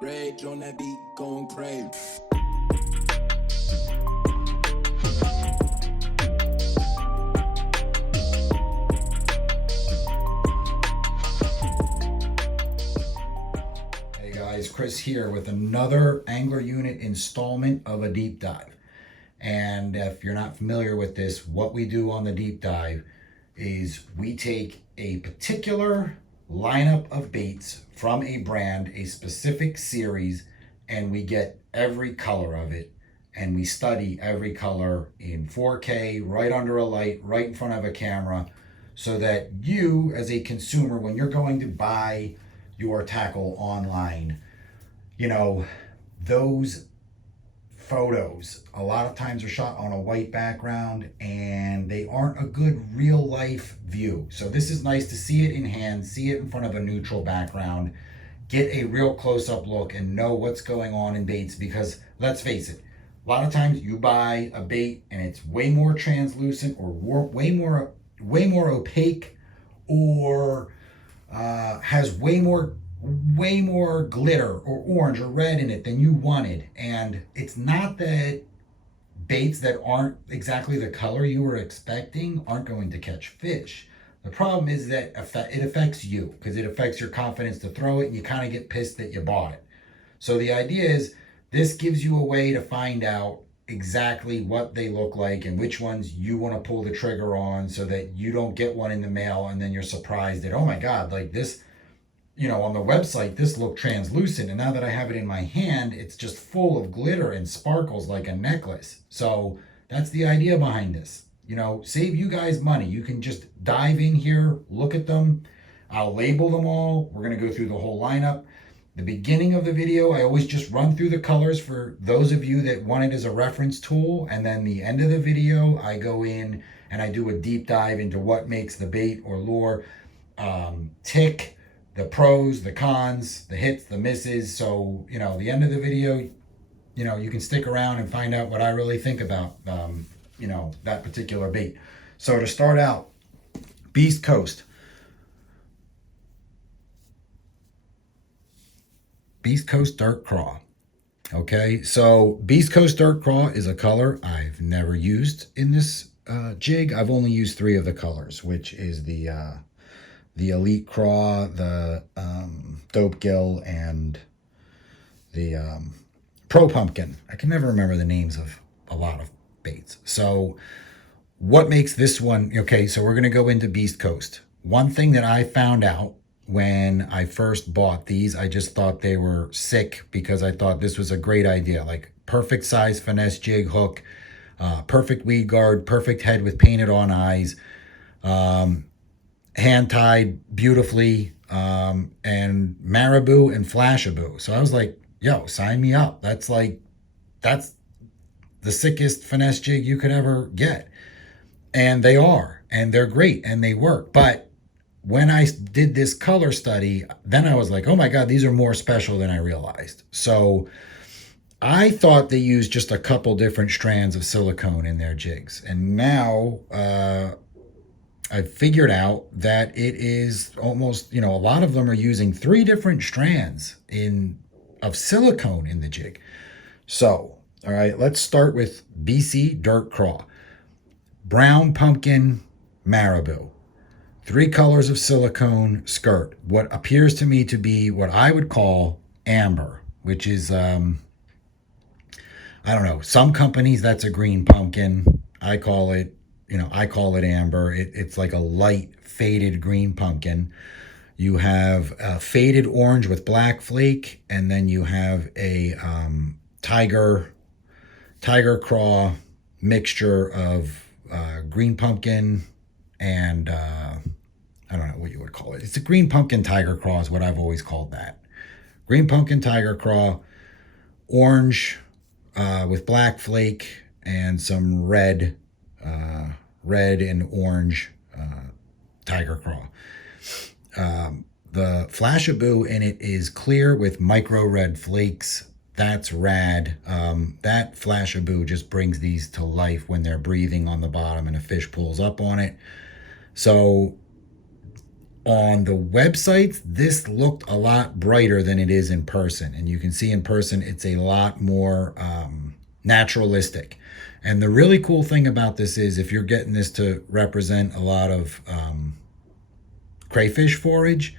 Rage on that beat, going crazy. Hey guys, Chris here with another angler unit installment of a deep dive. And if you're not familiar with this, what we do on the deep dive is we take a particular lineup of baits from a brand, a specific series, and we get every color of it and we study every color in 4K, right under a light, right in front of a camera, so that you as a consumer, when you're going to buy your tackle online, you know, those photos a lot of times are shot on a white background and they aren't a good real life view. So this is nice to see it in hand, see it in front of a neutral background, get a real close-up look and know what's going on in baits, because let's face it, a lot of times you buy a bait and it's way more translucent or way more opaque, or has way more glitter or orange or red in it than you wanted. And it's not that baits that aren't exactly the color you were expecting aren't going to catch fish. The problem is that it affects you, because it affects your confidence to throw it, and you kind of get pissed that you bought it. So the idea is this gives you a way to find out exactly what they look like and which ones you want to pull the trigger on, so that you don't get one in the mail and then you're surprised that, oh my God, like this, on the website, this looked translucent, and now that I have it in my hand, it's just full of glitter and sparkles like a necklace. So that's the idea behind this. Save you guys money. You can just dive in here, look at them. I'll label them all. We're going to go through the whole lineup. The beginning of the video, I always just run through the colors for those of you that want it as a reference tool. And then the end of the video, I go in and I do a deep dive into what makes the bait or lure tick, the pros, the cons, the hits, the misses. So, the end of the video, you can stick around and find out what I really think about, that particular bait. So to start out, Beast Coast. Beast Coast Dirt Craw. Okay, so Beast Coast Dirt Craw is a color I've never used in this jig. I've only used 3 of the colors, which is the Elite Craw, the Dope Gill, and the Pro Pumpkin. I can never remember the names of a lot of baits. So what makes this one, okay, so we're going to go into Beast Coast. One thing that I found out when I first bought these, I just thought they were sick, because I thought this was a great idea. Like perfect size finesse jig hook, perfect weed guard, perfect head with painted on eyes, hand tied beautifully, and marabou and flashabou. So I was like, yo, sign me up. That's the sickest finesse jig you could ever get. And they are, and they're great, and they work. But when I did this color study, then I was like, oh my God, these are more special than I realized. So I thought they used just a couple different strands of silicone in their jigs. And now I figured out that it is almost, a lot of them are using 3 different strands of silicone in the jig. So, all right, let's start with BC Dirt Craw. Brown pumpkin marabou. 3 colors of silicone skirt. What appears to me to be what I would call amber, which is, I don't know, some companies that's a green pumpkin. I call it amber. It's like a light faded green pumpkin. You have a faded orange with black flake, and then you have a tiger craw mixture of green pumpkin and I don't know what you would call it. It's a green pumpkin tiger craw is what I've always called that. Green pumpkin tiger craw, orange with black flake, and some red and orange tiger craw. The flashabou in it is clear with micro red flakes. That's rad. That flashabou just brings these to life when they're breathing on the bottom and a fish pulls up on it. So On the websites, this looked a lot brighter than it is in person. And you can see in person, it's a lot more naturalistic. And the really cool thing about this is if you're getting this to represent a lot of crayfish forage,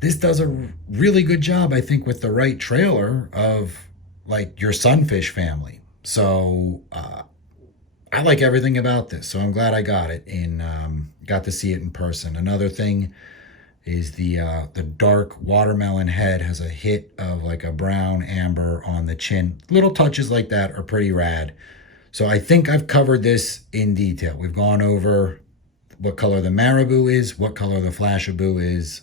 this does a really good job, I think, with the right trailer of like your sunfish family. So I like everything about this. So I'm glad I got it and got to see it in person. Another thing is the dark watermelon head has a hit of like a brown amber on the chin. Little touches like that are pretty rad. So I think I've covered this in detail. We've gone over what color the marabou is, what color the flashabou is,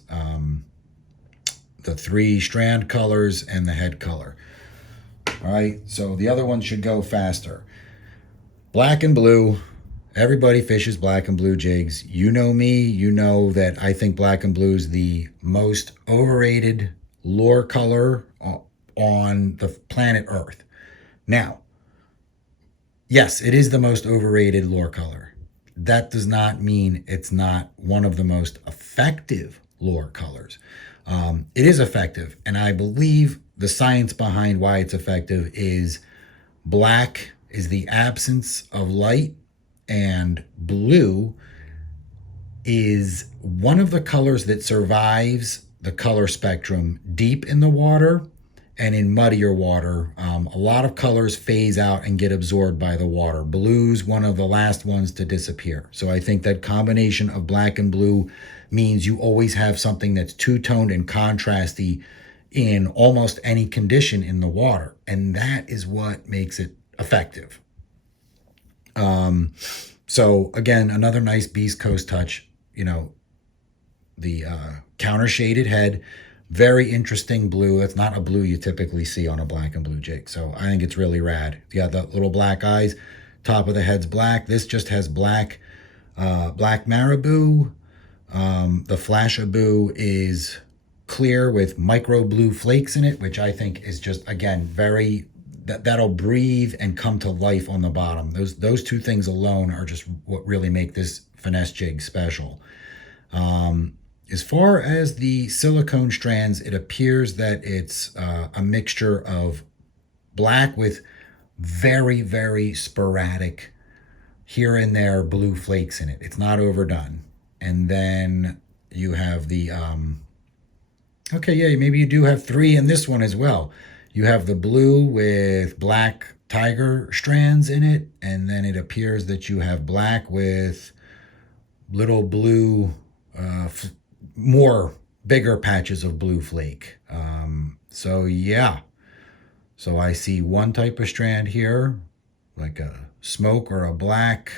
the 3 strand colors, and the head color. All right, so the other one should go faster. Black and blue. Everybody fishes black and blue jigs. You know me, you know that I think black and blue is the most overrated lure color on the planet Earth. Now, yes, it is the most overrated lure color. That does not mean it's not one of the most effective lure colors. It is effective, and I believe the science behind why it's effective is black is the absence of light, and blue is one of the colors that survives the color spectrum deep in the water and in muddier water. A lot of colors phase out and get absorbed by the water. Blue's one of the last ones to disappear. So I think that combination of black and blue means you always have something that's two-toned and contrasty in almost any condition in the water. And that is what makes it effective. So again, another nice Beast Coast touch, you know, the counter shaded head, very interesting blue. That's not a blue you typically see on a black and blue jig. So I think it's really rad. You got the little black eyes, top of the head's black. This just has black, black marabou. The flashabou is clear with micro blue flakes in it, which I think is just, again, very, that'll breathe and come to life on the bottom. Those 2 things alone are just what really make this finesse jig special. As far as the silicone strands, it appears that it's a mixture of black with very, very sporadic here and there blue flakes in it. It's not overdone. And then you have the, okay, yeah, maybe you do have 3 in this one as well. You have the blue with black tiger strands in it, and then it appears that you have black with little blue, more bigger patches of blue flake. So yeah, so I see one type of strand here, like a smoke or a black,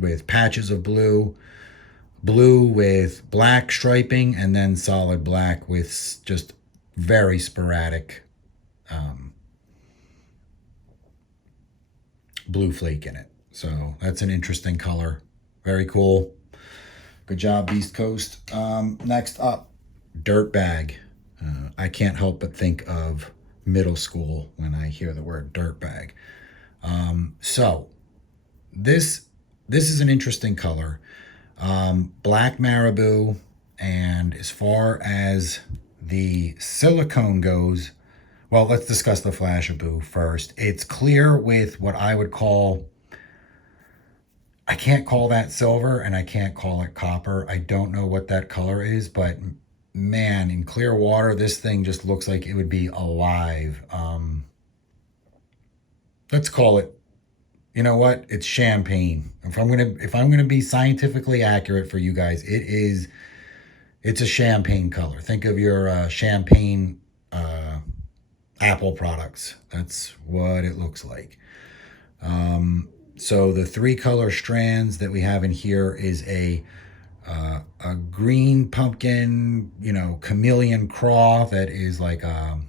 with patches of blue, blue with black striping, and then solid black with just very sporadic blue flake in it. So that's an interesting color. Very cool. Good job, East Coast. Next up, Dirtbag. I can't help but think of middle school when I hear the word Dirtbag. So this is an interesting color. Black marabou, and as far as the silicone goes, well, let's discuss the flashabou first. It's clear with what I would call, I can't call that silver and I can't call it copper. I don't know what that color is, but man, in clear water, this thing just looks like it would be alive. Let's call it, you know what? It's champagne. If I'm gonna be scientifically accurate for you guys, it's a champagne color. Think of your champagne Apple products. That's what it looks like. So the 3 color strands that we have in here is a green pumpkin, you know, chameleon craw that is like a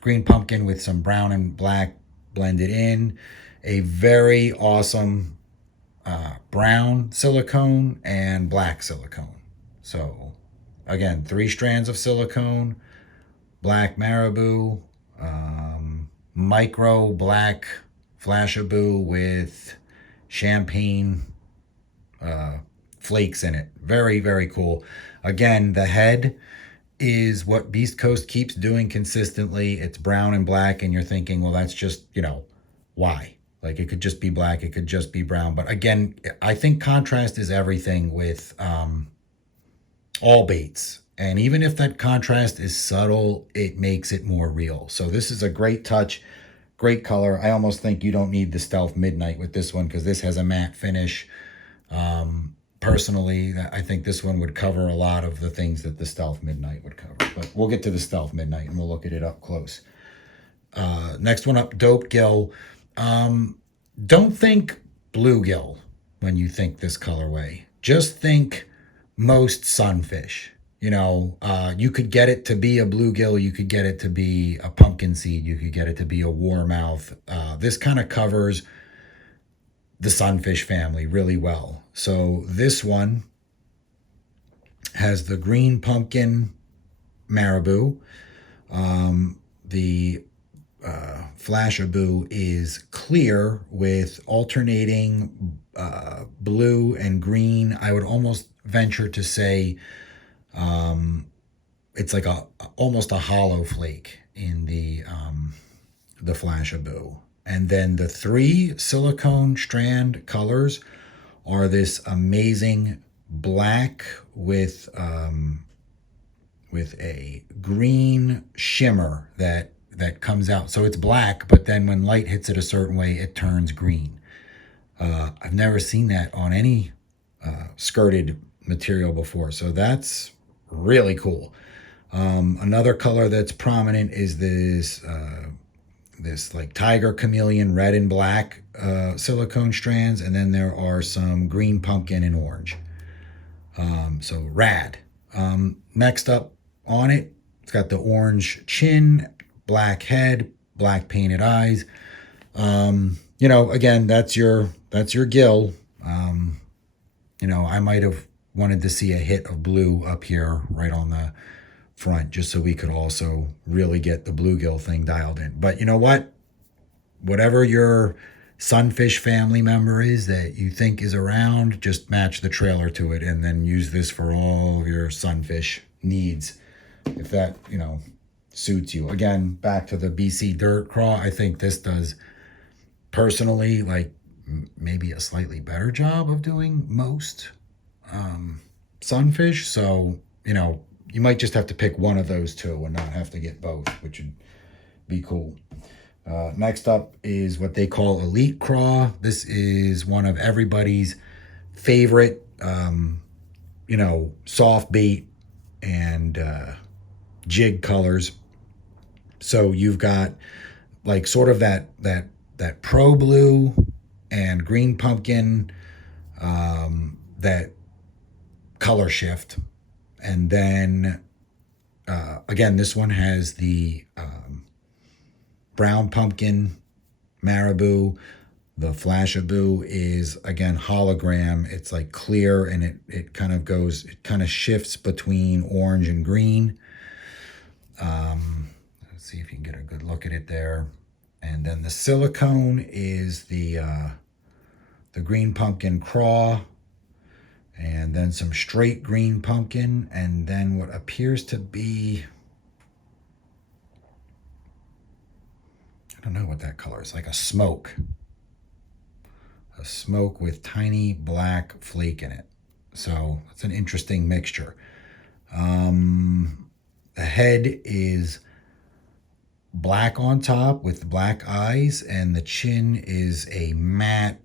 green pumpkin with some brown and black blended in. A very awesome brown silicone and black silicone. So again, 3 strands of silicone, black marabou, micro black flashabou with champagne flakes in it. Very, very cool. Again, the head is what Beast Coast keeps doing consistently. It's brown and black, and you're thinking, well, that's just, why? Like, it could just be black, it could just be brown. But again, I think contrast is everything with all baits. And even if that contrast is subtle, it makes it more real. So this is a great touch, great color. I almost think you don't need the Stealth Midnight with this one, because this has a matte finish. Personally, I think this one would cover a lot of the things that the Stealth Midnight would cover. But we'll get to the Stealth Midnight and we'll look at it up close. Next one up, Dope Gill. Don't think bluegill when you think this colorway. Just think most sunfish. You could get it to be a bluegill, you could get it to be a pumpkin seed, you could get it to be a warmouth. This kind of covers the sunfish family really well. So this one has the green pumpkin marabou. The Flashabou is clear with alternating blue and green. I would almost venture to say it's like almost a hollow flake in the Flashabou. And then the 3 silicone strand colors are this amazing black with a green shimmer that comes out. So it's black, but then when light hits it a certain way, it turns green. I've never seen that on any skirted material before. So that's really cool. Another color that's prominent is this like tiger chameleon red and black silicone strands, and then there are some green pumpkin and orange. So rad. Next up on it, it's got the orange chin, black head, black painted eyes. Again, that's your gill. I might have wanted to see a hit of blue up here right on the front, just so we could also really get the bluegill thing dialed in. But you know what? Whatever your sunfish family member is that you think is around, just match the trailer to it and then use this for all of your sunfish needs, if that, suits you. Again, back to the BC Dirt Craw, I think this does, personally, like maybe a slightly better job of doing most sunfish. So, you might just have to pick one of those two and not have to get both, which would be cool. Next up is what they call Elite Craw. This is one of everybody's favorite, soft bait and jig colors. So you've got like sort of that pro blue and green pumpkin, that color shift. And then, again, this one has the brown pumpkin marabou. The Flashabou is, again, hologram. It's like clear, and it kind of shifts between orange and green. Let's see if you can get a good look at it there. And then the silicone is the green pumpkin craw, and then some straight green pumpkin, and then what appears to be, I don't know what that color is, like a smoke with tiny black flake in it. So it's an interesting mixture. The head is black on top with black eyes, and the chin is a matte,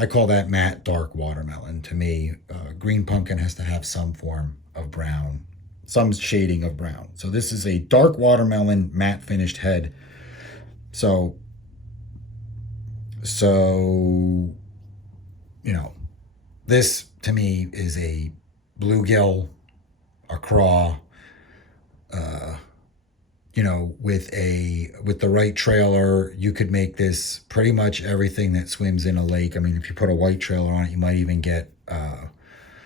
I call that matte dark watermelon. To me, green pumpkin has to have some form of brown, some shading of brown. So this is a dark watermelon matte finished head. So this to me is a bluegill, a craw, with the right trailer, you could make this pretty much everything that swims in a lake. I mean, if you put a white trailer on it, you might even get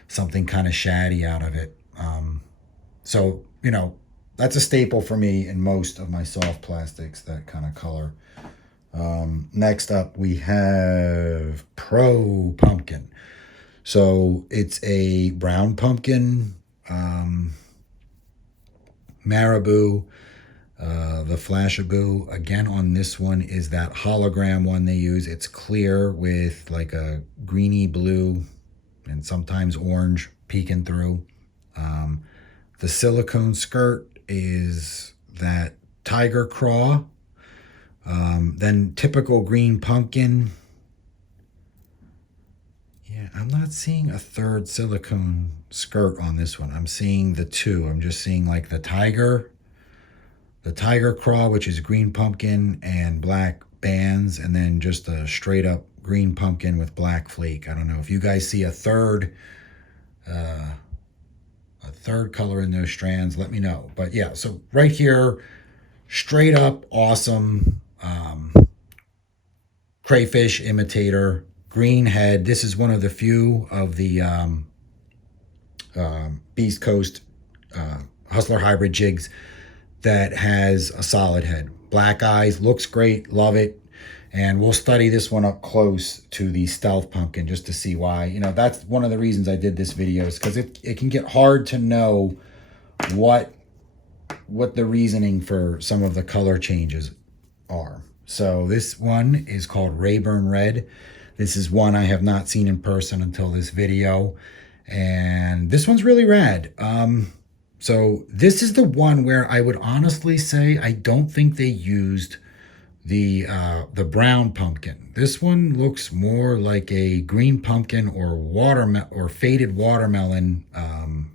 something kind of shaddy out of it. So that's a staple for me in most of my soft plastics, that kind of color. Next up, we have Pro Pumpkin. So it's a brown pumpkin, marabou. The Flashaboo, again, on this one is that hologram one they use. It's clear with like a greeny blue and sometimes orange peeking through. The silicone skirt is that Tiger Craw. Then typical green pumpkin. Yeah, I'm not seeing a third silicone skirt on this one. I'm seeing the two. I'm just seeing like the Tiger Craw, which is green pumpkin and black bands, and then just a straight up green pumpkin with black flake. I don't know if you guys see a third color in those strands, let me know. But yeah, so right here, straight up awesome crayfish imitator, green head. This is one of the few of the Beast Coast Hustler Hybrid jigs that has a solid head. Black eyes, looks great, love it. And we'll study this one up close to the Stealth Pumpkin just to see why. You know, that's one of the reasons I did this video, is because it can get hard to know what the reasoning for some of the color changes are. So this one is called Rayburn Red. This is one I have not seen in person until this video. And this one's really rad. So this is the one where I would honestly say I don't think they used the brown pumpkin. This one looks more like a green pumpkin or faded watermelon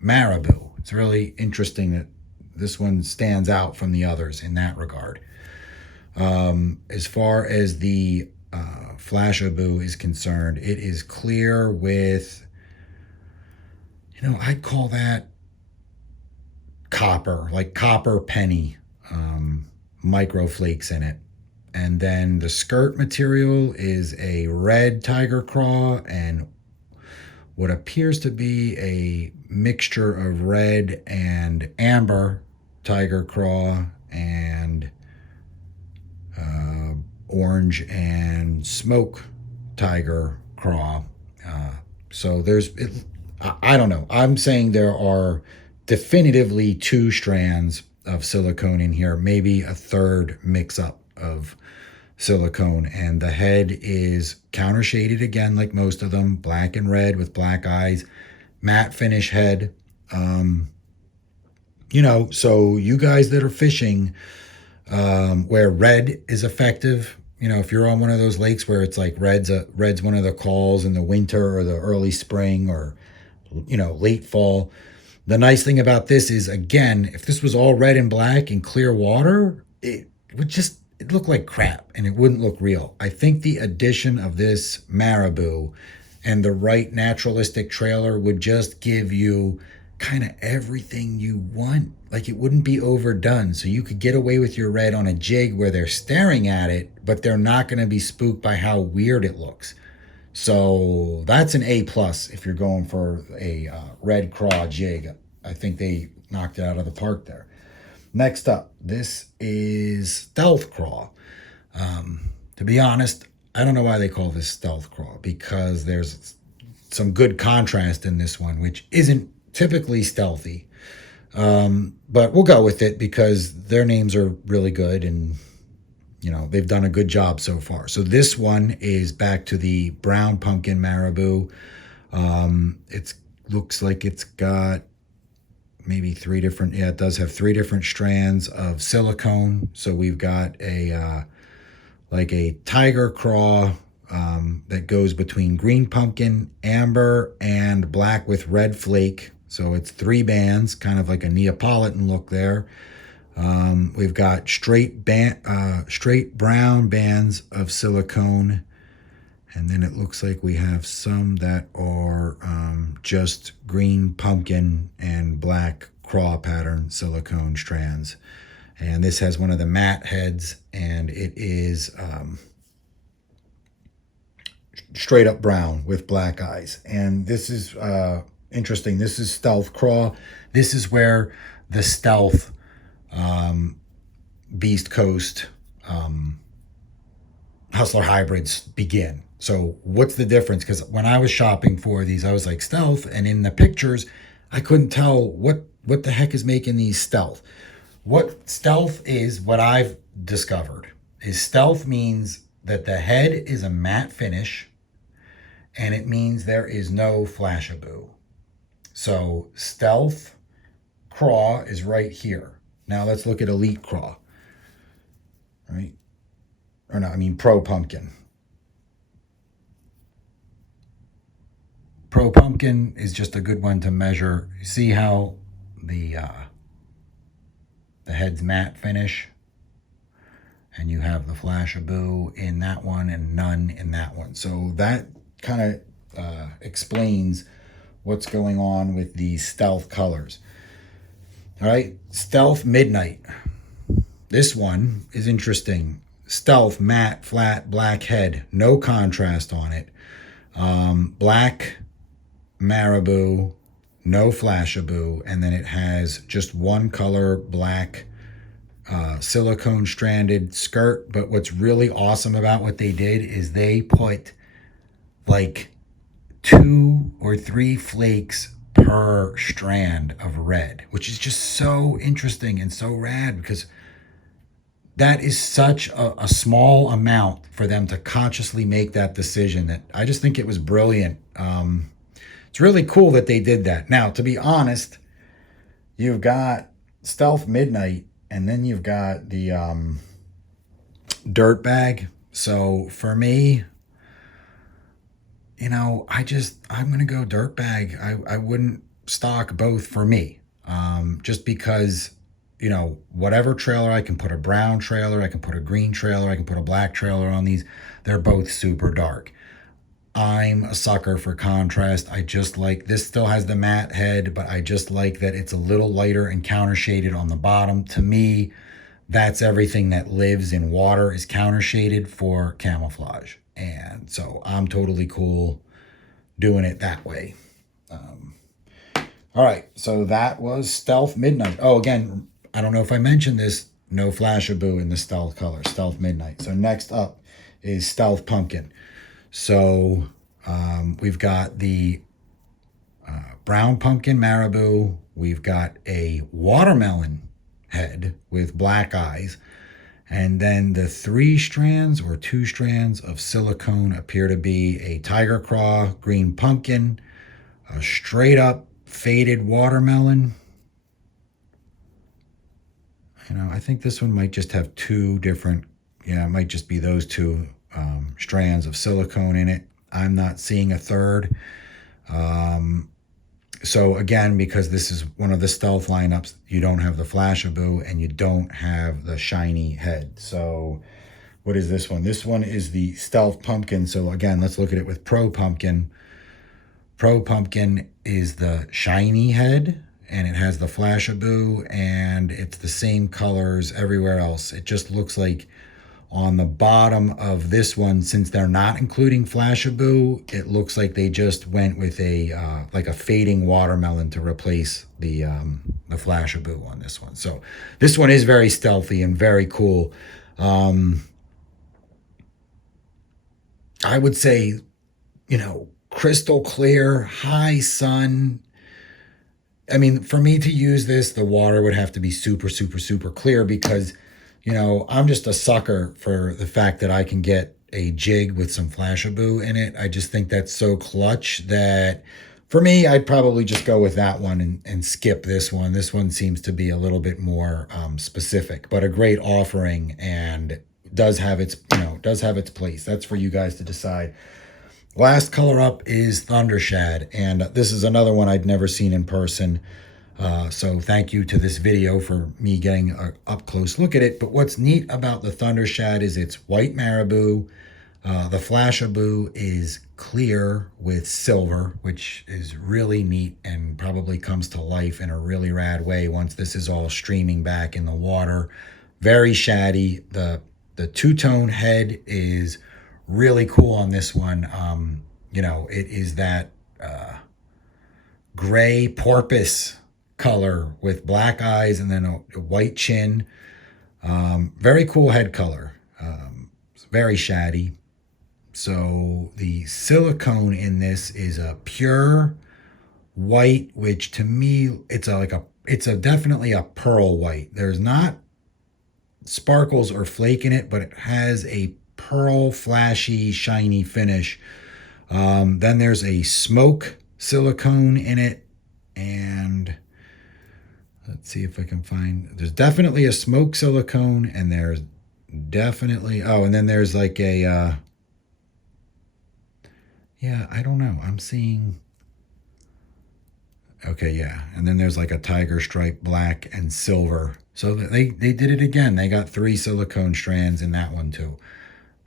marabou. It's really interesting that this one stands out from the others in that regard. As far as the Flashaboo is concerned, it is clear with, you know, I'd call that copper, like copper penny, micro flakes in it. And then the skirt material is a red Tiger Craw and what appears to be a mixture of red and amber Tiger Craw and orange and smoke Tiger Craw. So there's, I don't know. I'm saying there are definitively 2 strands of silicone in here, maybe a third mix up of silicone. And the head is counter shaded again, like most of them, black and red with black eyes, matte finish head. You know, so you guys that are fishing where red is effective, you know, if you're on one of those lakes where it's like red's one of the calls in the winter or the early spring or, you know, late fall. The nice thing about this is, again, if this was all red and black in clear water, it look like crap and it wouldn't look real. I think the addition of this marabou and the right naturalistic trailer would just give you kind of everything you want. Like, it wouldn't be overdone. So you could get away with your red on a jig where they're staring at it, but they're not going to be spooked by how weird it looks. So that's an A+ if you're going for a red craw jig. I think they knocked it out of the park there. Next up, this is Stealth Craw. To be honest, I don't know why they call this Stealth Craw, because there's some good contrast in this one, which isn't typically stealthy. But we'll go with it because their names are really good and, you know, they've done a good job so far. So this one is back to the brown pumpkin marabou. It looks like it's got maybe 3 different, yeah, it does have 3 different strands of silicone. So we've got a like a Tiger Craw that goes between green pumpkin, amber, and black with red flake. So it's 3 bands, kind of like a Neapolitan look there. We've got straight brown bands of silicone. And then it looks like we have some that are just green pumpkin and black craw pattern silicone strands. And this has one of the matte heads, and it is straight up brown with black eyes. And this is interesting. This is Stealth Craw. This is where the Stealth Beast Coast Hustler hybrids begin. So what's the difference? Because when I was shopping for these, I was like stealth, and in the pictures, I couldn't tell what the heck is making these stealth. What stealth is, what I've discovered, is stealth means that the head is a matte finish, and it means there is no flashaboo. So stealth craw is right here. Now let's look at elite craw, right? Or no, I mean pro pumpkin. Pro pumpkin is just a good one to measure. See how the head's matte finish, and you have the flashaboo in that one and none in that one. So that kind of explains what's going on with these stealth colors. All right, stealth midnight. This one is interesting. Stealth matte flat black head, no contrast on it. Black marabou, no flashaboo, and then it has just one color, black silicone stranded skirt. But what's really awesome about what they did is they put like 2 or 3 flakes per strand of red, which is just so interesting and so rad, because that is such a small amount for them to consciously make that decision. That I just think it was brilliant. It's really cool that they did that. Now, to be honest, you've got Stealth Midnight, and then you've got the Dirtbag. So for me, you know, I'm going to go Dirtbag. I wouldn't stock both for me. Just because, you know, whatever trailer, I can put a brown trailer, I can put a green trailer, I can put a black trailer on these. They're both super dark. I'm a sucker for contrast. I just like, this still has the matte head, but I just like that it's a little lighter and counter shaded on the bottom. To me, that's everything that lives in water is counter shaded for camouflage. And so I'm totally cool doing it that way. All right, so that was Stealth Midnight. Oh, again, I don't know if I mentioned this, no flashaboo in the stealth color, Stealth Midnight. So next up is Stealth Pumpkin. So we've got the brown pumpkin marabou. We've got a watermelon head with black eyes. And then the 3 strands or 2 strands of silicone appear to be a tiger craw, green pumpkin, a straight up faded watermelon. You know, I think this one might just have 2 different, yeah, it might just be those 2 strands of silicone in it. I'm not seeing a third. So again, because this is one of the stealth lineups, you don't have the flashaboo and you don't have the shiny head. So what is this one? This one is the Stealth Pumpkin. So again, let's look at it with Pro Pumpkin. Pro Pumpkin is the shiny head, and it has the flashaboo, and it's the same colors everywhere else. It just looks like on the bottom of this one, since they're not including flashaboo, it looks like they just went with a like a fading watermelon to replace the flashaboo on this one. So this one is very stealthy and very cool. I would say, you know, crystal clear, high sun. I mean, for me to use this, the water would have to be super, super, super clear, because, you know, I'm just a sucker for the fact that I can get a jig with some flashaboo in it. I just think that's so clutch that for me, I'd probably just go with that one and skip this one. This one seems to be a little bit more specific, but a great offering, and does have its, you know, does have its place. That's for you guys to decide. Last color up is Thunder Shad, and this is another one I'd never seen in person. So thank you to this video for me getting an up-close look at it. But what's neat about the Thunder Shad is it's white marabou. The flashaboo is clear with silver, which is really neat and probably comes to life in a really rad way once this is all streaming back in the water. Very shady. The two-tone head is really cool on this one. You know, it is that gray porpoise color with black eyes and then a white chin. Very cool head color. Very shady. So the silicone in this is a pure white, which to me, it's definitely a pearl white. There's not sparkles or flake in it, but it has a pearl, flashy, shiny finish. Then there's a smoke silicone in it, and let's see if I can find. There's definitely a smoke silicone, and there's definitely and then there's like a yeah, I don't know. I'm seeing. Okay, yeah, and then there's like a tiger stripe, black and silver. So they did it again. They got 3 silicone strands in that one too.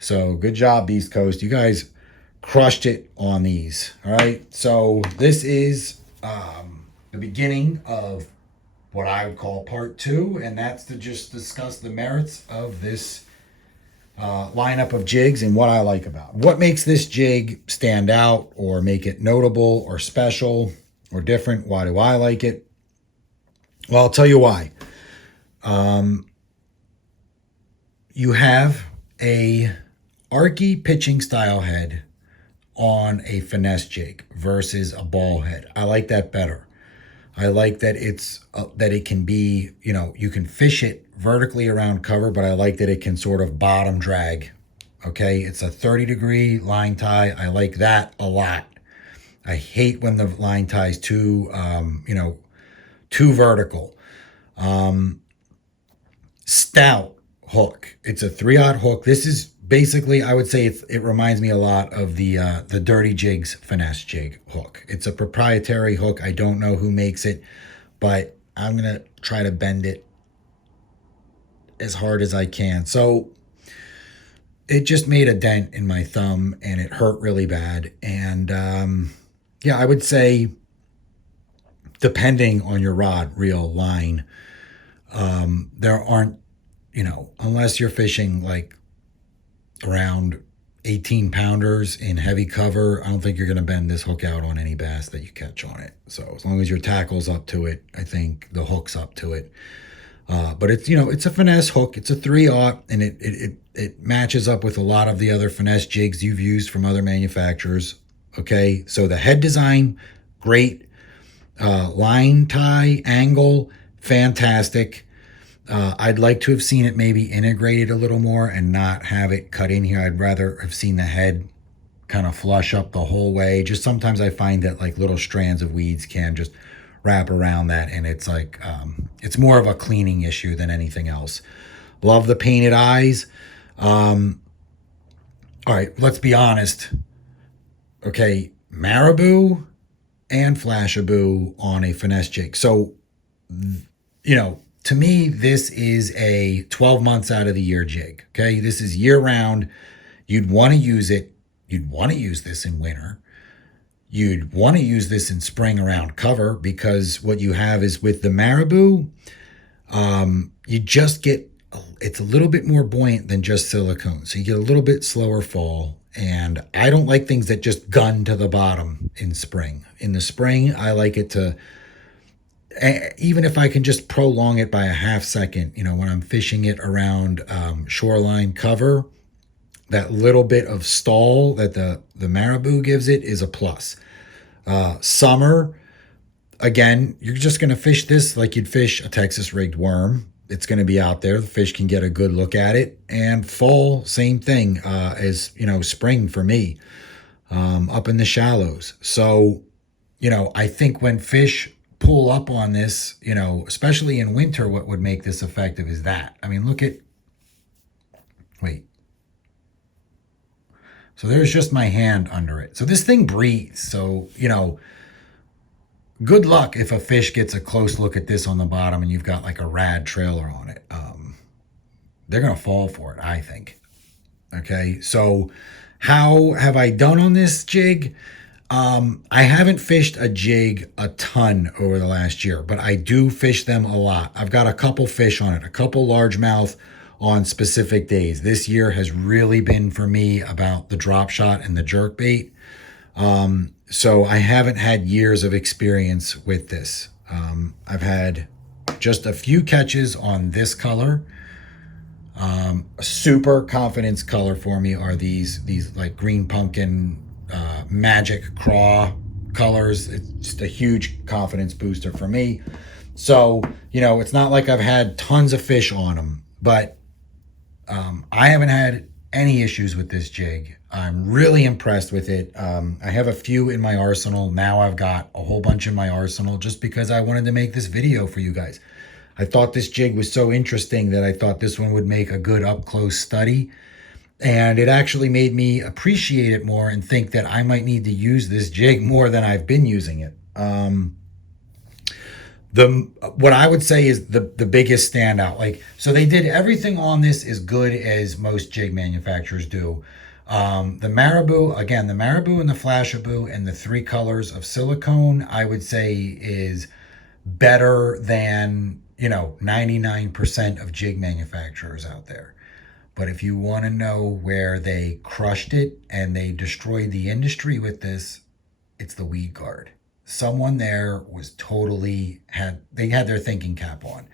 So good job, East Coast. You guys crushed it on these. All right. So this is the beginning of what I would call part 2, and that's to just discuss the merits of this lineup of jigs and what I like about it. What makes this jig stand out or make it notable or special or different? Why do I like it? Well, I'll tell you why. You have a archy pitching style head on a finesse jig versus a ball head. I like that better. I like that that it can be, you can fish it vertically around cover, but I like that it can sort of bottom drag. Okay, it's a 30-degree line tie. I like that a lot. I hate when the line tie is too vertical. Stout hook. It's a 3/0 hook. This is basically, I would say it reminds me a lot of the Dirty Jig's Finesse Jig hook. It's a proprietary hook. I don't know who makes it, but I'm going to try to bend it as hard as I can. So it just made a dent in my thumb and it hurt really bad. And yeah, I would say depending on your rod, reel, line, there aren't, unless you're fishing like around 18 pounders in heavy cover, I don't think you're going to bend this hook out on any bass that you catch on it. So as long as your tackle's up to it, I think the hook's up to it. But it's, it's a finesse hook. It's a 3/0, and it matches up with a lot of the other finesse jigs you've used from other manufacturers. Okay, so the head design, great. Line tie, angle, fantastic. I'd like to have seen it maybe integrated a little more and not have it cut in here. I'd rather have seen the head kind of flush up the whole way. Just sometimes I find that like little strands of weeds can just wrap around that, and it's like it's more of a cleaning issue than anything else. Love the painted eyes. All right, let's be honest. Okay, Marabou and Flashabou on a finesse jig. So, to me, this is a 12 months out of the year jig. Okay, this is year round. You'd want to use it. You'd want to use this in winter. You'd want to use this in spring around cover, because what you have is with the Marabou, you just get, it's a little bit more buoyant than just silicone. So you get a little bit slower fall. And I don't like things that just gun to the bottom in spring. In the spring, I like it to, even if I can just prolong it by a half second, when I'm fishing it around shoreline cover, that little bit of stall that the Marabou gives it is a plus. Summer, again, you're just going to fish this like you'd fish a Texas rigged worm. It's going to be out there. The fish can get a good look at it. And fall, same thing as, spring for me, up in the shallows. So, I think when fish pull up on this, especially in winter, what would make this effective is that. I mean, wait. So there's just my hand under it. So this thing breathes. So, good luck if a fish gets a close look at this on the bottom and you've got like a rad trailer on it. They're going to fall for it, I think. Okay, so how have I done on this jig? I haven't fished a jig a ton over the last year, but I do fish them a lot. I've got a couple fish on it, a couple largemouth on specific days. This year has really been for me about the drop shot and the jerk bait. So I haven't had years of experience with this. I've had just a few catches on this color. A super confidence color for me are these like green pumpkin magic craw colors. It's just a huge confidence booster for me. So, you know, it's not like I've had tons of fish on them, but I haven't had any issues with this jig. I'm really impressed with it. I have a few in my arsenal. Now I've got a whole bunch in my arsenal just because I wanted to make this video for you guys. I thought this jig was so interesting that I thought this one would make a good up-close study. And it actually made me appreciate it more and think that I might need to use this jig more than I've been using it. What I would say is the biggest standout. Like, so they did everything on this as good as most jig manufacturers do. The Marabou, again, the Marabou and the Flashabou and the 3 colors of silicone, I would say is better than, you know, 99% of jig manufacturers out there. But if you want to know where they crushed it and they destroyed the industry with this, it's the weed guard. Someone there was totally they had their thinking cap on.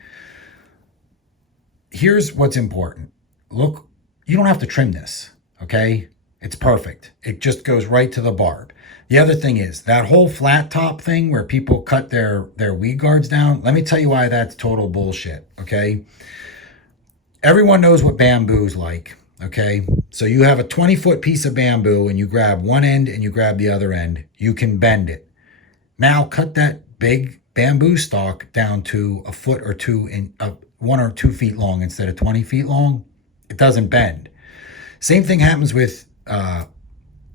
Here's what's important. Look, you don't have to trim this, okay? It's perfect. It just goes right to the barb. The other thing is that whole flat top thing where people cut their weed guards down. Let me tell you why that's total bullshit, okay? Everyone knows what bamboo's like, okay? So you have a 20-foot piece of bamboo and you grab one end and you grab the other end. You can bend it. Now cut that big bamboo stalk down to a foot or two in 1 or 2 feet long instead of 20 feet long. It doesn't bend. Same thing happens with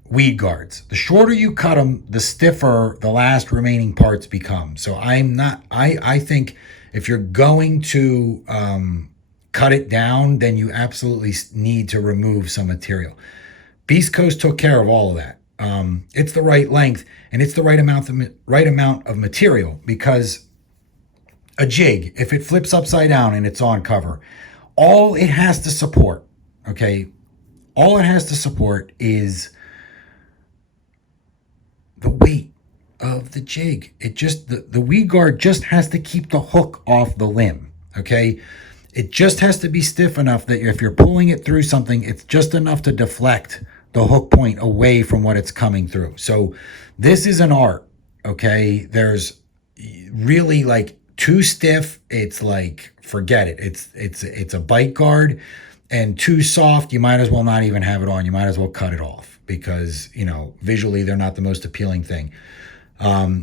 weed guards. The shorter you cut them, the stiffer the last remaining parts become. So I think if you're going to cut it down, then you absolutely need to remove some material. Beast Coast took care of all of that. It's the right length and it's the right amount of material, because a jig, if it flips upside down and it's on cover, all it has to support, okay, all it has to support is the weight of the jig. It just, the weed guard just has to keep the hook off the limb, okay? It just has to be stiff enough that if you're pulling it through something, it's just enough to deflect the hook point away from what it's coming through. So this is an art, okay? There's really, like, too stiff, it's like, forget it. It's a bite guard. And too soft, you might as well not even have it on. You might as well cut it off because, you know, visually they're not the most appealing thing.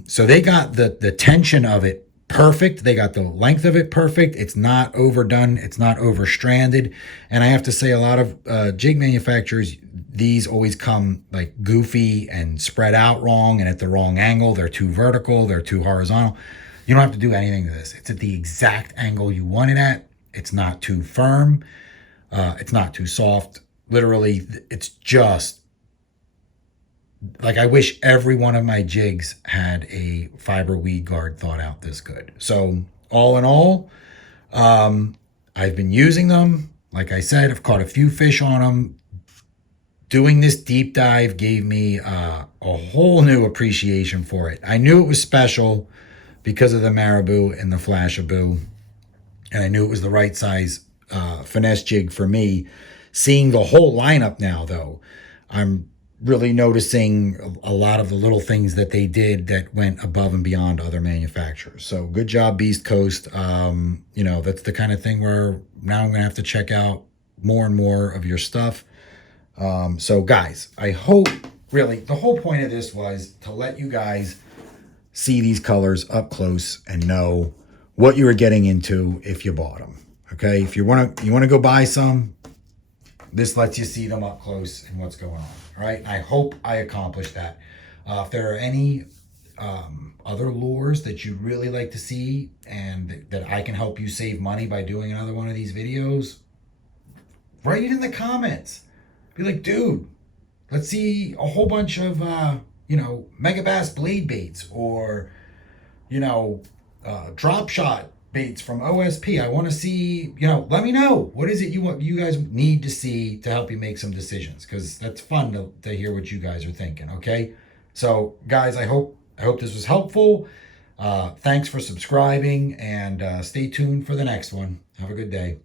So they got the tension of it perfect. They got the length of it perfect. It's not overdone. It's not overstranded. And I have to say, a lot of jig manufacturers, these always come like goofy and spread out wrong and at the wrong angle. They're too vertical. They're too horizontal. You don't have to do anything to this. It's at the exact angle you want it at. It's not too firm. It's not too soft. Literally, it's just like, I wish every one of my jigs had a fiber weed guard thought out this good. So all in all, I've been using them. Like I said, I've caught a few fish on them. Doing this deep dive gave me a whole new appreciation for it. I knew it was special because of the Marabou and the Flashabou, and I knew it was the right size finesse jig for me. Seeing the whole lineup now, though, I'm really noticing a lot of the little things that they did that went above and beyond other manufacturers. So good job, Beast Coast. You know, that's the kind of thing where now I'm gonna have to check out more and more of your stuff. So guys, I hope, really, the whole point of this was to let you guys see these colors up close and know what you were getting into if you bought them. Okay, if you want to go buy some, this lets you see them up close and what's going on. All right, I hope I accomplished that. If there are any other lures that you'd really like to see and that I can help you save money by doing another one of these videos, write it in the comments. Be like, dude, let's see a whole bunch of, you know, Mega Bass blade baits, or, you know, drop shot baits from OSP. I want to see, you know, let me know. What is it you guys need to see to help you make some decisions? Because that's fun to hear what you guys are thinking, okay? So, guys, I hope this was helpful. Thanks for subscribing, and stay tuned for the next one. Have a good day.